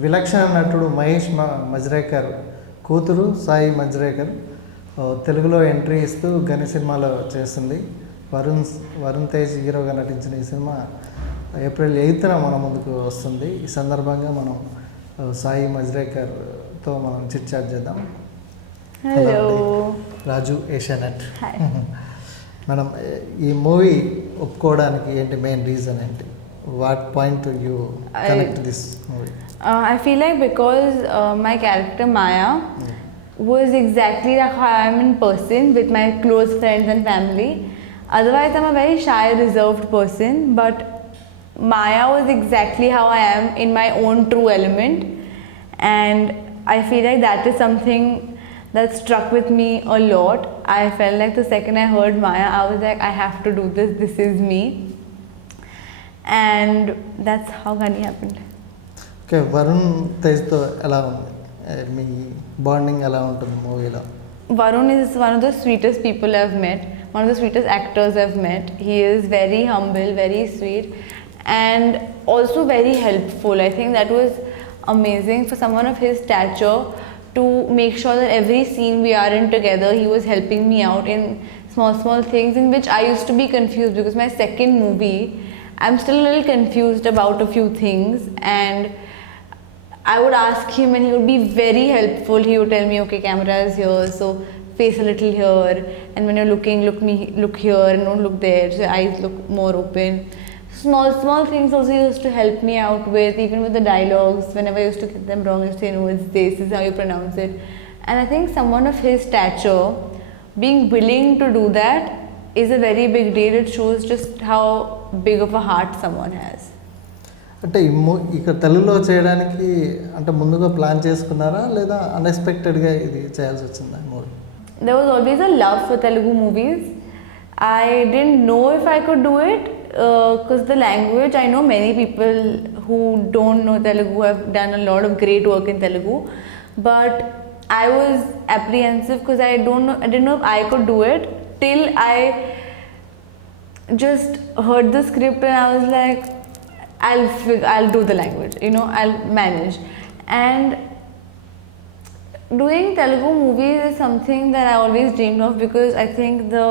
విలక్షణ నటుడు మహేష్ మంజ్రేకర్ కూతురు సాయి మంజ్రేకర్ తెలుగులో ఎంట్రీ ఇస్తూ ఘని సినిమాలో చేస్తుంది. వరుణ్ తేజ్ హీరోగా నటించిన ఈ సినిమా ఏప్రిల్ 8న మన ముందుకు వస్తుంది. ఈ సందర్భంగా మనం సాయి మంజ్రేకర్తో మనం చిట్ చాట్ చేద్దాం. హలో రాజు ఏషియానెట్. మేడం, ఈ మూవీ ఒప్పుకోవడానికి ఏంటి మెయిన్ రీజన్ ఏంటి? What point you connect this movie? I feel like because my character Maya was exactly like how I am in person with my close friends and family. Otherwise, I'm a very shy, reserved person, but Maya was exactly how I am in my own true element, and I feel like that is something that struck with me a lot. I felt like the second I heard Maya, I was like, I have to do this. This is me, and that's how Ghani happened. Okay, Varun తేజ్తో ఎలా ఉంది మీ bonding? ఎలా ఉంటుంది మూవీలో? Varun is one of the sweetest people I've met, one of the sweetest actors I've met. He is very humble, very sweet, and also very helpful. I think that was amazing for someone of his stature to make sure that every scene we are in together, he was helping me out in small things in which I used to be confused, because my second movie, I'm still a little confused about a few things, and I would ask him and he would be very helpful. He would tell me, okay, camera is here, so face a little here, and when you're looking, look here and don't look there, so your eyes look more open. Small things also he used to help me out with, even with the dialogues. Whenever I used to get them wrong, he used to say, no, it's this is how you pronounce it. And I think someone of his stature being willing to do that is a very big deal. It shows just how big of a heart someone has. అంటే ఇక్కడ తెలుగులో చేయడానికి అంటే ముందుగా plan చేసుకున్నారా, లేదా అన్ఎక్స్పెక్టెడ్గా ఇది చేయాల్సి వచ్చిందా movie? There was always a love for Telugu movies. I didn't know if I could do it because the language, I know many people who don't know Telugu have done a lot of great work in Telugu, but I was apprehensive because I didn't know if I could do it till I just heard the script and I was like, I'll do the language, I'll manage. And doing Telugu movies is something that I always dreamed of, because I think the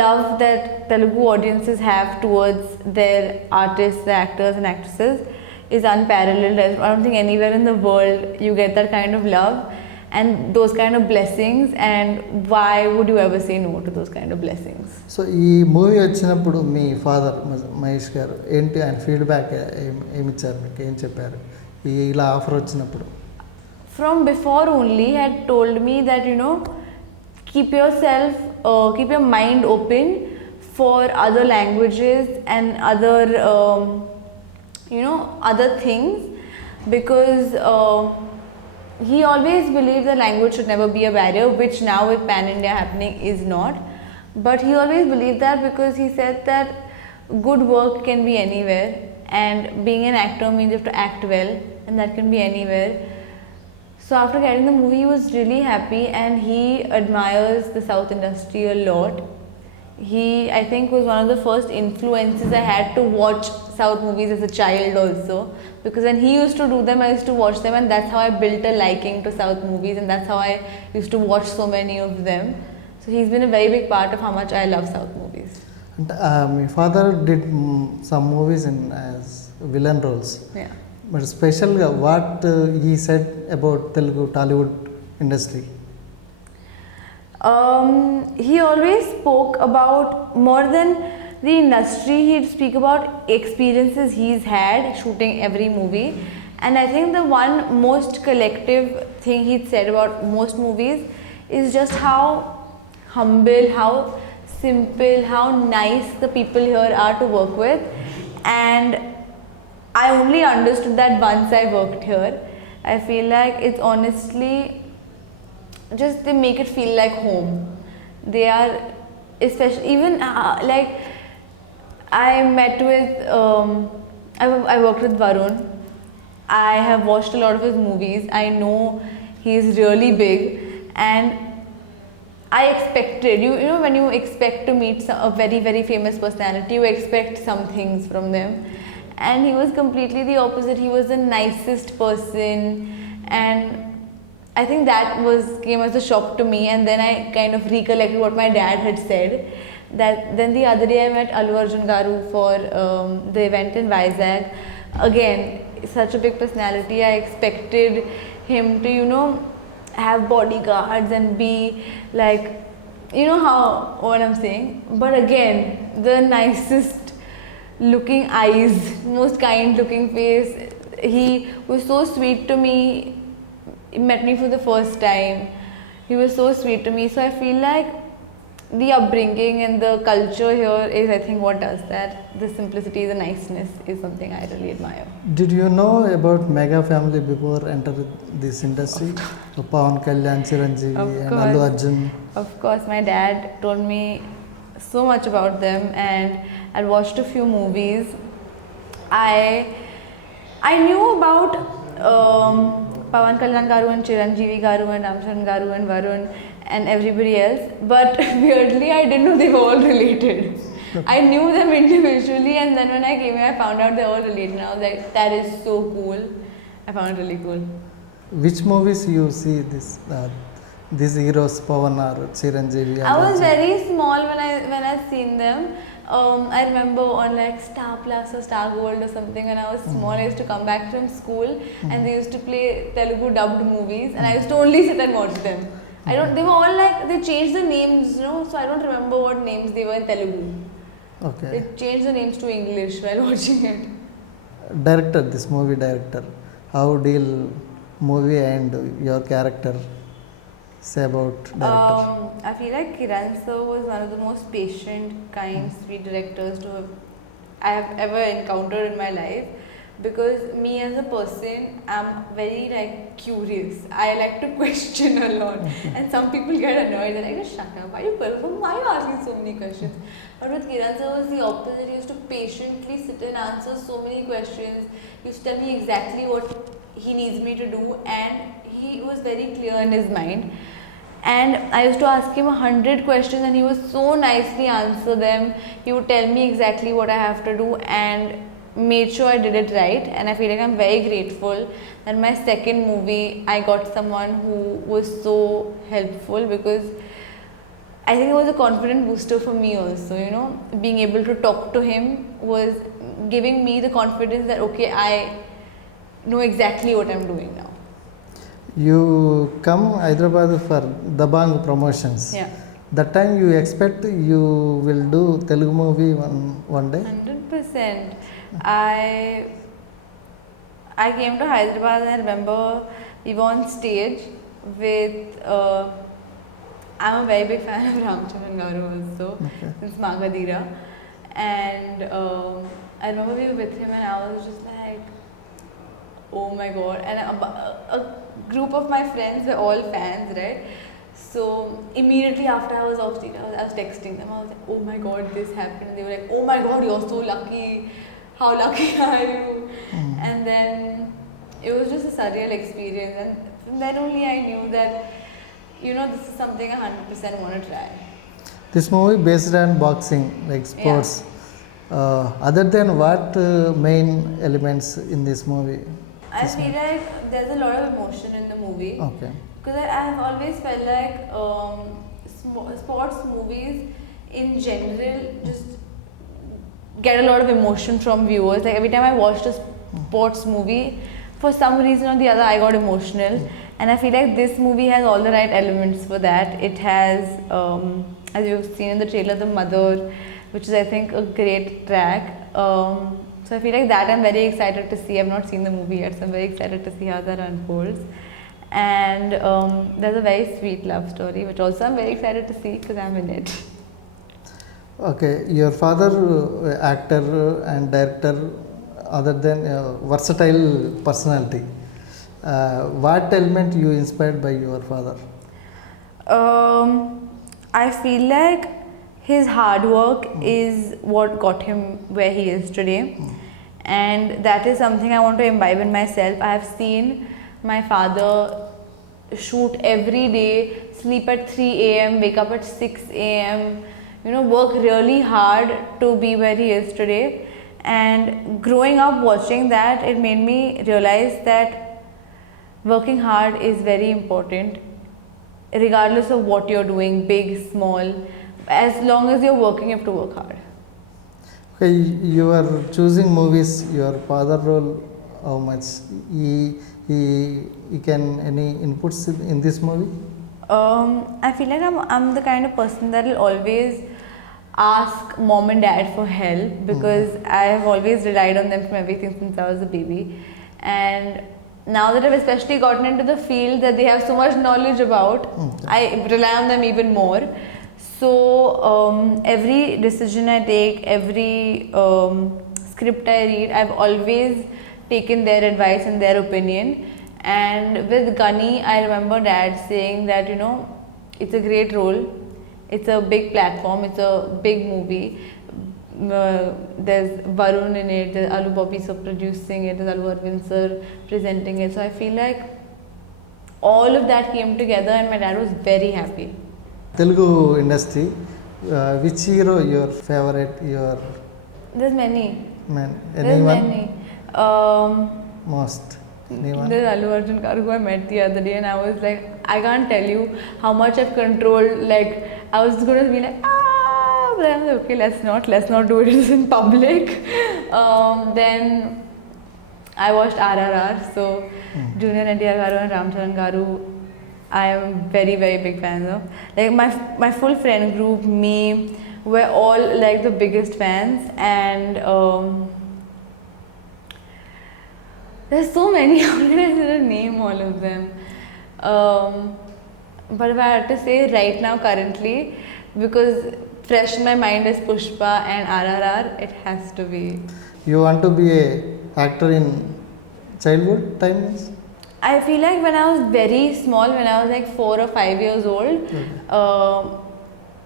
love that Telugu audiences have towards their artists, their actors and actresses is unparalleled. I don't think anywhere in the world you get that kind of love and those kind of blessings, and why would you ever say no to those kind of blessings? So ఈ movie వచ్చినప్పుడు మీ father Mahesh గారు ఏంటి ఆయన feedback ఏమిచ్చారు మీకు? ఏం చెప్పారు ఇలా offer వచ్చినప్పుడు? From before only he had told me that keep your mind open for other languages and other things, because he always believed that language should never be a barrier, which now with Pan India happening is not. But he always believed that, because he said that good work can be anywhere, and being an actor means you have to act well, and that can be anywhere. So after getting the movie, he was really happy, and he admires the South industry a lot. He, I think, was one of the first influences I had to watch South movies as a child also, because when he used to do them, I used to watch them, and that's how I built a liking to South movies, and that's how I used to watch so many of them. So he's been a very big part of how much I love South movies. And my father did some movies in as villain roles. Yeah. But specially, what he said about Telugu Tollywood industry? He always spoke about, more than the industry, he'd speak about experiences he's had shooting every movie. And I think the one most collective thing he'd said about most movies is just how humble, how simple, how nice the people here are to work with. And I only understood that once I worked here. I feel like it's honestly just, they make it feel like home. They are, especially even like I met with I worked with Varun. I have watched a lot of his movies. I know he's really big, and I expected, when you expect to meet a very, very famous personality, you expect some things from them. and he was completely the opposite. He was the nicest person, and I think that came as a shock to me. And then I kind of recollected what my dad had said. That then the other day I met Allu Arjun Garu for the event in Vizag. Again, such a big personality. I expected him to, have bodyguards and be like, what I'm saying. But again, the nicest looking eyes, most kind looking face. He was so sweet to me. He met me for the first time. He was so sweet to me. So I feel like the upbringing and the culture here is, I think, what does that. The simplicity, the niceness is something I really admire. Did you know about mega family before entering this industry? Pawan Kalyan, Chiranjeevi, and Allu Arjun. Of course, my dad told me so much about them, and I watched a few movies. I knew about Pawan Kalyan Garu and Chiranjeevi Garu and Ramcharan Garu and Varun and everybody else, but weirdly I didn't know they were all related. I knew them individually, and then when I came here I found out they were all related, and I was like, that is so cool. I found it really cool. Which movies you see these heroes, Pawan or Chiranjeevi? I was very small when I seen them. I remember on like Star Plus or Star Gold or something, when I was small, I used to come back from school and they used to play Telugu dubbed movies, and I used to only sit and watch them. They were all like, they changed the names, so I don't remember what names they were in Telugu. Okay. They changed the names to English while watching it. Director, this movie director, how deal movie and your character? Say about director. I feel like Kiran sir was one of the most patient, kind, sweet directors I have ever encountered in my life, because me as a person, I'm very like curious. I like to question a lot, and some people get annoyed. They're like, just shut up. Why are you asking so many questions? But with Kiran sir was the opposite. He used to patiently sit and answer so many questions. He used to tell me exactly what he needs me to do, and he was very clear in his mind. And I used to ask him 100 questions, and he would so nicely answer them. He would tell me exactly what I have to do and made sure I did it right. And I feel like I'm very grateful that my second movie I got someone who was so helpful, because I think it was a confidence booster for me also, being able to talk to him was giving me the confidence that okay, I know exactly what I'm doing now. You come Hyderabad for Dabang promotions. Yeah. That time you expect you will do Telugu movie one day? 100%. I came to Hyderabad, and I remember we were on stage with, I'm a very big fan of Ramcharan Garu also, since Magadira. And I remember we were with him, and I was just like, oh my god. And a group of my friends were all fans, right? So immediately after I was off stage, I was texting them. I was like, oh my god, this happened. And they were like, oh my god, you're so lucky. How lucky are you? And then it was just a surreal experience. And from then only I knew that, this is something I 100% want to try. This movie based on boxing, like sports. Yeah. Other than what main elements in this movie? I feel like there's a lot of emotion in the movie. Okay. Because I have always felt like sports movies in general just get a lot of emotion from viewers. Like every time I watched a sports movie, for some reason or the other, I got emotional. And I feel like this movie has all the right elements for that. It has, as you've seen in the trailer, The Mother, which is I think a great track. So I feel like that I'm very excited to see. I've not seen the movie yet, so I'm very excited to see how that unfolds. And there's a very sweet love story, which also I'm very excited to see because I'm in it. Okay, your father, actor and director, other than versatile personality, what element you inspired by your father? I feel like his hard work is what got him where he is today, and that is something I want to imbibe in myself. I have seen my father shoot every day, sleep at 3 a.m., wake up at 6 a.m., work really hard to be where he is today. And growing up watching that, it made me realize that working hard is very important, regardless of what you're doing, big, small. As long as you're working, you have to work hard. Okay, you are choosing movies. Your father role, how much he can any inputs in this movie? I feel like I'm the kind of person that will always ask mom and dad for help, because I have always relied on them for everything since I was a baby. And now that I've especially gotten into the field that they have so much knowledge about, I rely on them even more. So every decision I take, every script I read, I've always taken their advice and their opinion. And with Ghani, I remember dad saying that, you know, it's a great role, it's a big platform, it's a big movie. There's Varun in it, there's Alu Bobby sir producing it, there's Alu Arvind sir presenting it. So I feel like all of that came together and my dad was very happy. Telugu industry, which hero your favorite? Your There's many. man, There's anyone many. most? Anyone? There's Allu Arjun who I met the other day, and I was like, I can't tell you how much I've controlled. Like, I was gonna be like, ah, but I'm like, okay, let's not do it in public. Then I watched RRR, so Junior NTR Garu and Ramcharan Garu, I am very, very big fans of. Like my full friend group, me, we're all like the biggest fans, and there's so many. How can I name all of them? But if I had to say right now, currently, because fresh in my mind is Pushpa and RRR, it has to be. You want to be a actor in childhood times? I feel like when I was very small, when I was like 4 or 5 years old,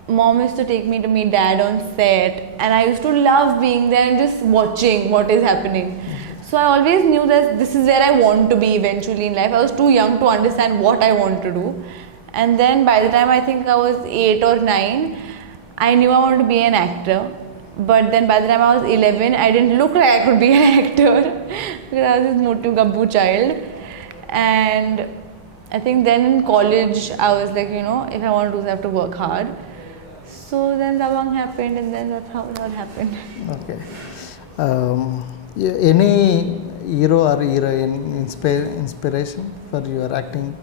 mom used to take me to meet dad on set, and I used to love being there and just watching what is happening. So I always knew that this is where I want to be eventually in life. I was too young to understand what I want to do. And then by the time I think I was 8 or 9, I knew I wanted to be an actor. But then by the time I was 11, I didn't look like I could be an actor because I was this motu gabbu child. And I think then in college, I was like, you know, if I want to do this, I have to work hard. So then Dabang happened, and then that's how it all happened. Okay. Any hero or heroine inspiration for your acting?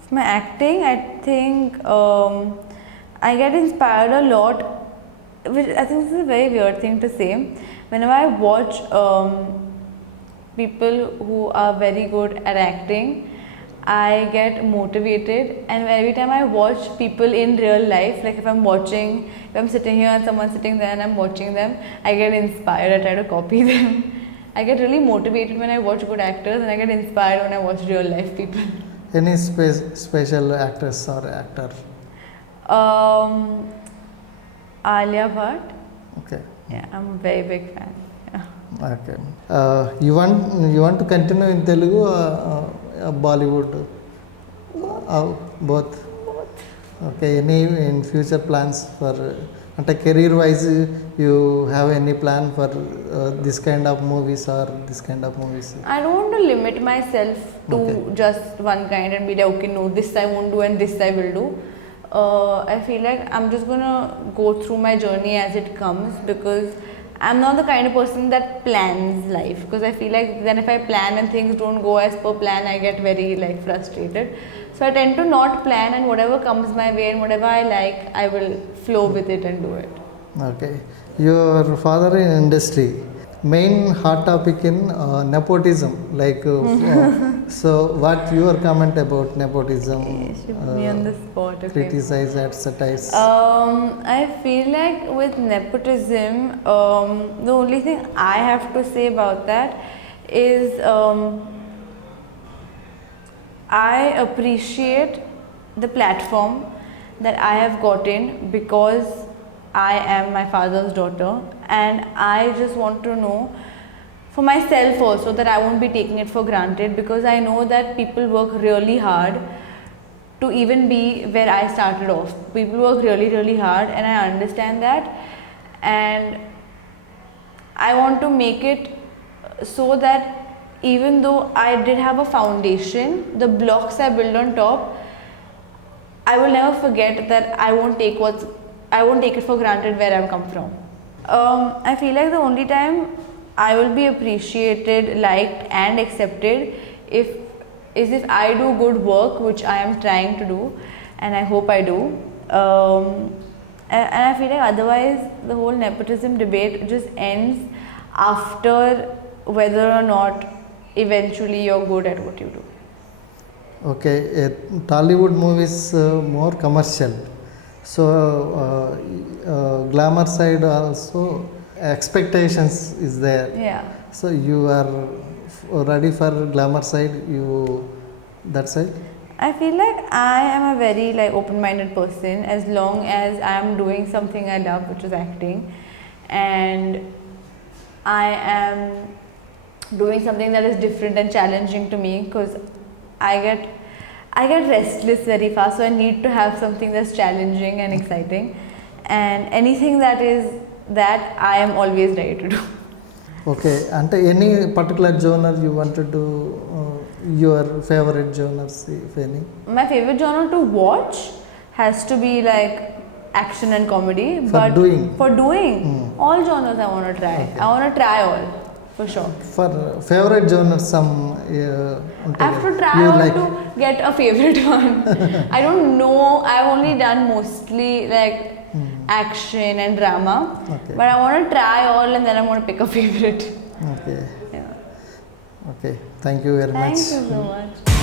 For my acting, I think I get inspired a lot, which I think this is a very weird thing to say. Whenever I watch people who are very good at acting, I get motivated, and every time I watch people in real life, like if I'm sitting here and someone's sitting there and I'm watching them, I get inspired, I try to copy them. I get really motivated when I watch good actors, and I get inspired when I watch real life people. Any special actress or actor? Aaliyah Bhatt. Okay. Yeah, I'm a very big fan. Yeah. Okay. You want to continue in Telugu or Bollywood? Both. Okay. Any in future plans for? Career wise, you have any plan for this kind of movies or this kind of movies? I don't want to limit myself to just one kind and be like, okay, no, this I won't do and this I will do. I feel like I'm just gonna go through my journey as it comes, because I'm not the kind of person that plans life, because I feel like then if I plan and things don't go as per plan, I get very like frustrated. So I tend to not plan, and whatever comes my way and whatever I like, I will flow with it and do it. Okay. Your father in industry. Main hot topic in nepotism. Like, so what your comment about nepotism? She put me on the spot. Okay. Criticize, satirize. I feel like with nepotism, the only thing I have to say about that is I appreciate the platform that I have gotten because I am my father's daughter, and I just want to know for myself also that I won't be taking it for granted, because I know that people work really hard to even be where I started off. People work really, really hard, and I understand that. And I want to make it so that even though I did have a foundation, the blocks I build on top, I will never forget that I won't take it for granted where I've come from. I feel like the only time I will be appreciated, liked, and accepted is if I do good work, which I am trying to do, and I hope I do. And I feel like otherwise the whole nepotism debate just ends after whether or not eventually you're good at what you do. Okay, Tollywood movies more commercial. So, glamour side also expectations is there. Yeah. So you are ready for glamour side. That side. I feel like I am a very open-minded person as long as I am doing something I love, which is acting, and I am doing something that is different and challenging to me, because I get restless very fast, so I need to have something that's challenging and exciting, and anything that is that I am always ready to do. Okay, and any particular genre you want to do? Your favorite genres, if any? My favorite genre to watch has to be action and comedy. For doing? For doing, all genres I want to try. Okay. I want to try all, for sure. For favorite genre, some. I have to try all to get a favorite one. I don't know. I've only done mostly action and drama. Okay. But I want to try all and then I'm going to pick a favorite. Okay. Yeah. Okay. Thank you very much. Thank you so much.